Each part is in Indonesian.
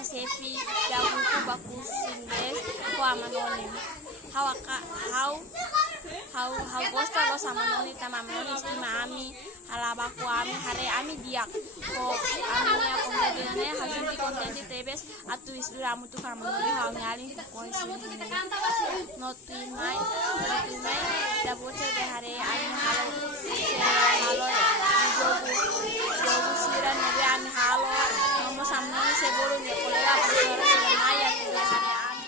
sa sefi ya buku baku singles ko amanoni how gosta go sama noni tamamnoni istimami halabaku ami hare ami diak ko aminya kontentene hasunti kontenti tebes atu isdura mutu kamanoni ha ami alin ko isini notimai da bote de hare ami halo jogu sira nabi ami halo nomo samnoni sebolu ne kolega putra selamaya de hare ami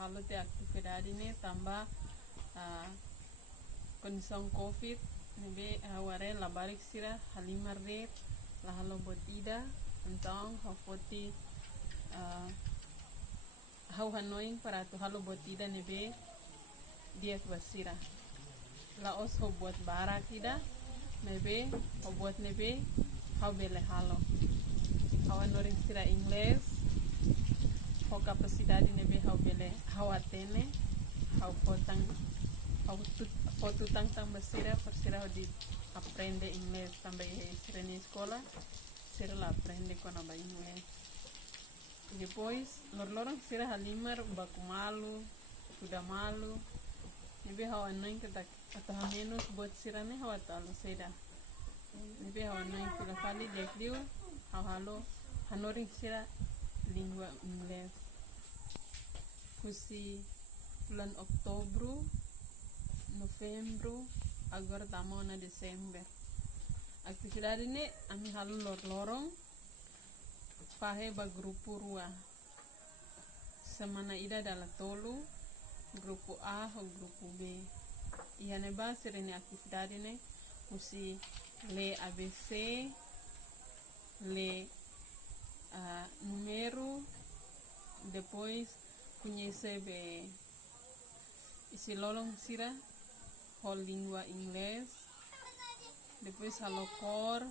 halo te aktividade ne tambah kondisi COVID nebe haware la barik sira halimar rep la halo botida antong hafoti hau hanoing para tu halo botida nebe dia basira la os ho buat barak ida nebe ho buat nebe hau bele halo hau anoring sira ingles ho kapasidade nebe hau bele hau atene hau potang hau tutang tambah sira per sira di aprende inglês também sira na escola sira la aprende com a inglês depois lorong sira halimar baku malu sudah malu nebe hau anoing kita atau menos buat sira ne hau atau seda nebe hau anoing pila kali dekliu hau halo hanoring sira língua inglês kusi bulan Oktober Novembro agora estamos na Desember atividade ini ami halo lorong pahe ba grupo rua semana ida dala tolu grupo A o grupo B ia ne ba serene atividade ne kusi le ABC le número depois conhecer be isi lolong sira ho língua inglês depois halo cor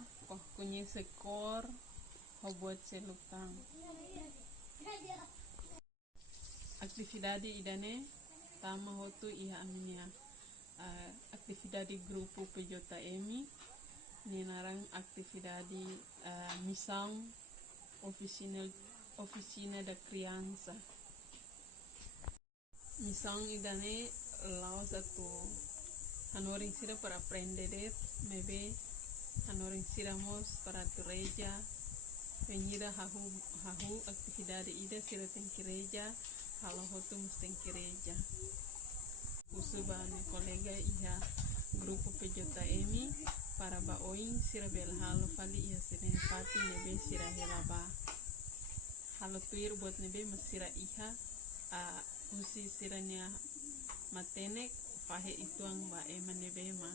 conhecer cor ho buat selutang atividade idane tama hotu iha aminia atividade grupo PJM ni narang atividade missão oficina da criança missão idane lao satu hanoring sira para aprender maybe hanoring siramos para gereja venida hahu atividade ida sira ten gereja halo hotu musten gereja usubane kolega iha grupo PJM para baoing sira bel halo fali iha sira pati nebe sira helaba halo tuir buat nebe mesira iha usi siranya matenek pahe ituang ba ema nebe ma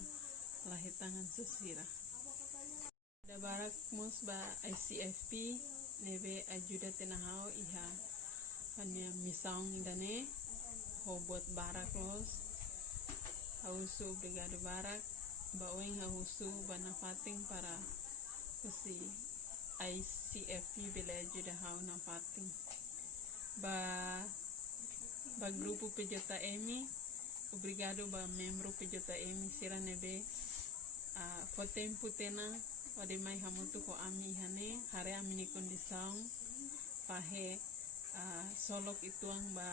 lahitangan susira da barak mus ba ICFP nebe ajuda tenahao iha hanya misang dane ho buat barak los hausu brigade barak ba oing hausu banafating para usi ICFP bela ajuda hau nafating ba grupo PJM obrigado ba membro PJM sira nebe tempo tena ode mai hamutu ko ami hane hare amini kondisang pahe solok ituang ba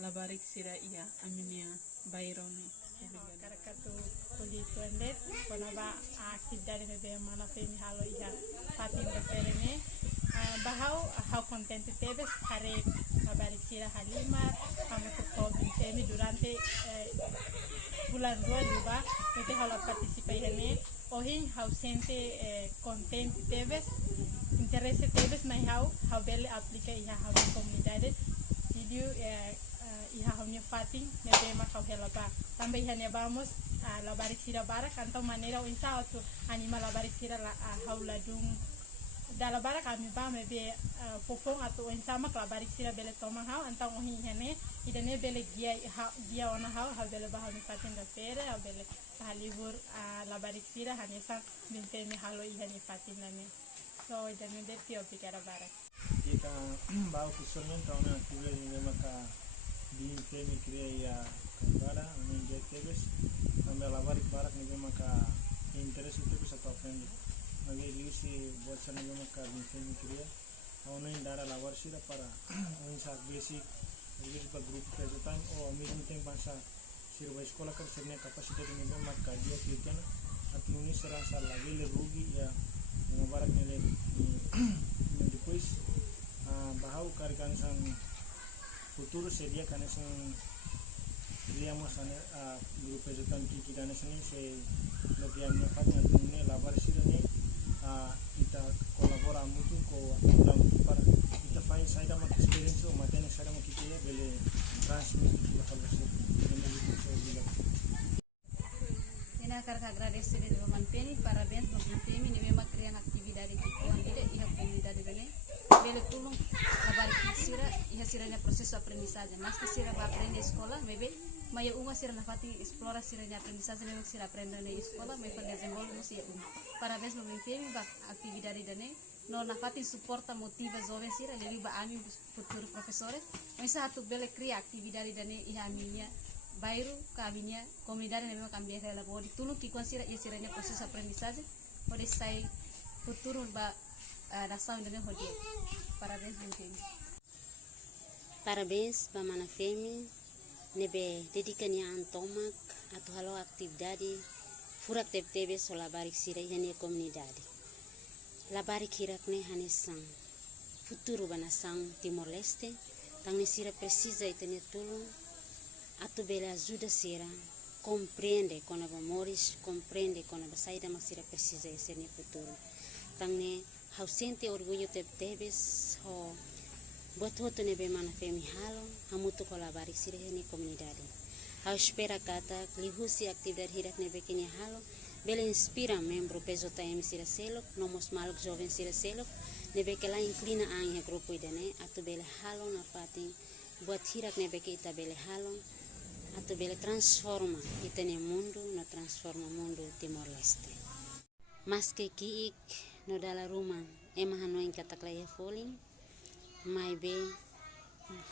labarik sira iya aminia bairone karakatu kuli tuandet kono ba akidare nebe mana femi halo iya patin beperene bahau hau contente tebes hare labarik sira halimar kamu tuh temi durante bulan 2 juga itu halo participei hene ohin hau sente contente tebes interesse tebes mai hau bele aplica iha hau comunidade video iha hau nya fating nebe ma hau helaba também hanya vamos labarik sira barak atau maneira o insa tu anima labarik sira hau ladung dalam barak kami ba mebe fofong atau insama labarik sira bele toma hau antau ohin hene idane bele gia ona hau bele ba hau fatin da pere hau bele halibur labarik sira hanya sa binte mi halo ihani fatin lane so idane de tio pikara barak kita bau kusurnya tauna kuwe ni maka di temi kriya kambara anin de tebes ambil labarik barak ni maka interest itu bisa aprende nage liusi buat sana maka di temi kriya online dara labar sira para insa basic ba grupo kejutan o mesmo tempo bangsa sirva escola kan sirne kapasitas ni maka dia klikan atuni serang sal lagi le rugi ya barak ni depois bahau karikan sang futuro seria kanesang criamos grupo kejutan kita nesani se lo que amnya fatnya tunne labar sirne kita colabora muito com para kita faz sair da experiência ou matéria sair da kita bele transmit kita fazer Ina quero agradecer de Manteni, parabéns no Manteni, ne mesma criando atividade que com vida e a comunidade bene. Bele tulung trabalho que sira e a sira processo de aprendizagem. Mas que sira vai aprender escola, mebe, mas uma sira na fati explora sira de aprendizagem, mebe sira aprender na escola, mas para desenvolver no sira. Parabéns no Manteni, ba atividade dane. No na fati suporta motiva jovens sira, jadi ba ami futuro professores. Mas satu bele cria atividade dane e a minha bairro caminha comunidade mesmo cambiar ela pode tudo que considera esse renya processo aprendizagem pode sair futuro ba nação ainda não dia. Parabéns Manteni. Parabéns para mana femi nebe dedicania antomak atau halo atividade furak tebe sola barik sira yani comunidade. La barik hirak ne hanesang futuro ba nação Timor Leste tang sira precisa itene tulung atu bela ajuda sira compreende quando a Moris compreende quando a saída mas sira precisa ser no futuro tangne hau sente orgulho tebes ho buat hoto nebe mana femi halo hamutu kolabari sira ni comunidade hau espera kata lihusi atividade hirak nebe kini halo bela inspira membro PJM sira selok nomos maluk jovem sira selok nebe que lá inclina a grupo idane atu bela halo na fatin buat hirak nebe que ita bela halo atau bela transforma kita ni mundo na transforma mundo Timor Leste. Mas que kiik no dala rumah ema hanoin kata klaya foling mai be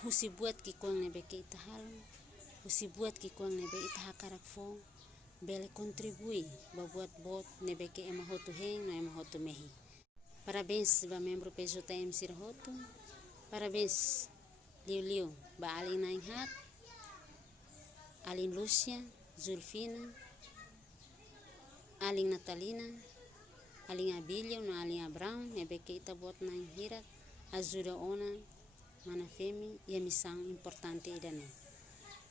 husi buat ki kuang nebe ke ita hal husi buat ki kuang nebe ita hakarak fo bela kontribui ba buat bot nebe ke ema hotu heng no ema hotu mehi. Parabéns ba membro PJM sira hotu. Parabéns liu ba alina inhat Alin Lucia, Zulfina, Alin Natalina, Alin Abilio, no Alin Abrão, nebe que ita bot na hirak ajuda ona mana femi e a missão importante idane.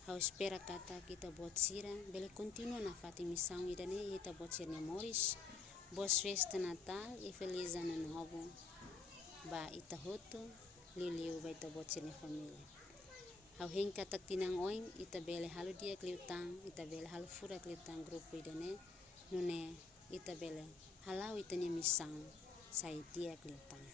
Hau espera kata kita bot sira, bele continua na fati missão idane ita bot sira Moris, boas festa Natal e feliz ano novo. Ba ita hoto, liu ba ita bot sira família. Hau heng katak tinang oing ita bele halu dia kliutang ita bele halu fura kliutang grupo idane nune ita bele halau ita ni misang sai dia kliutang.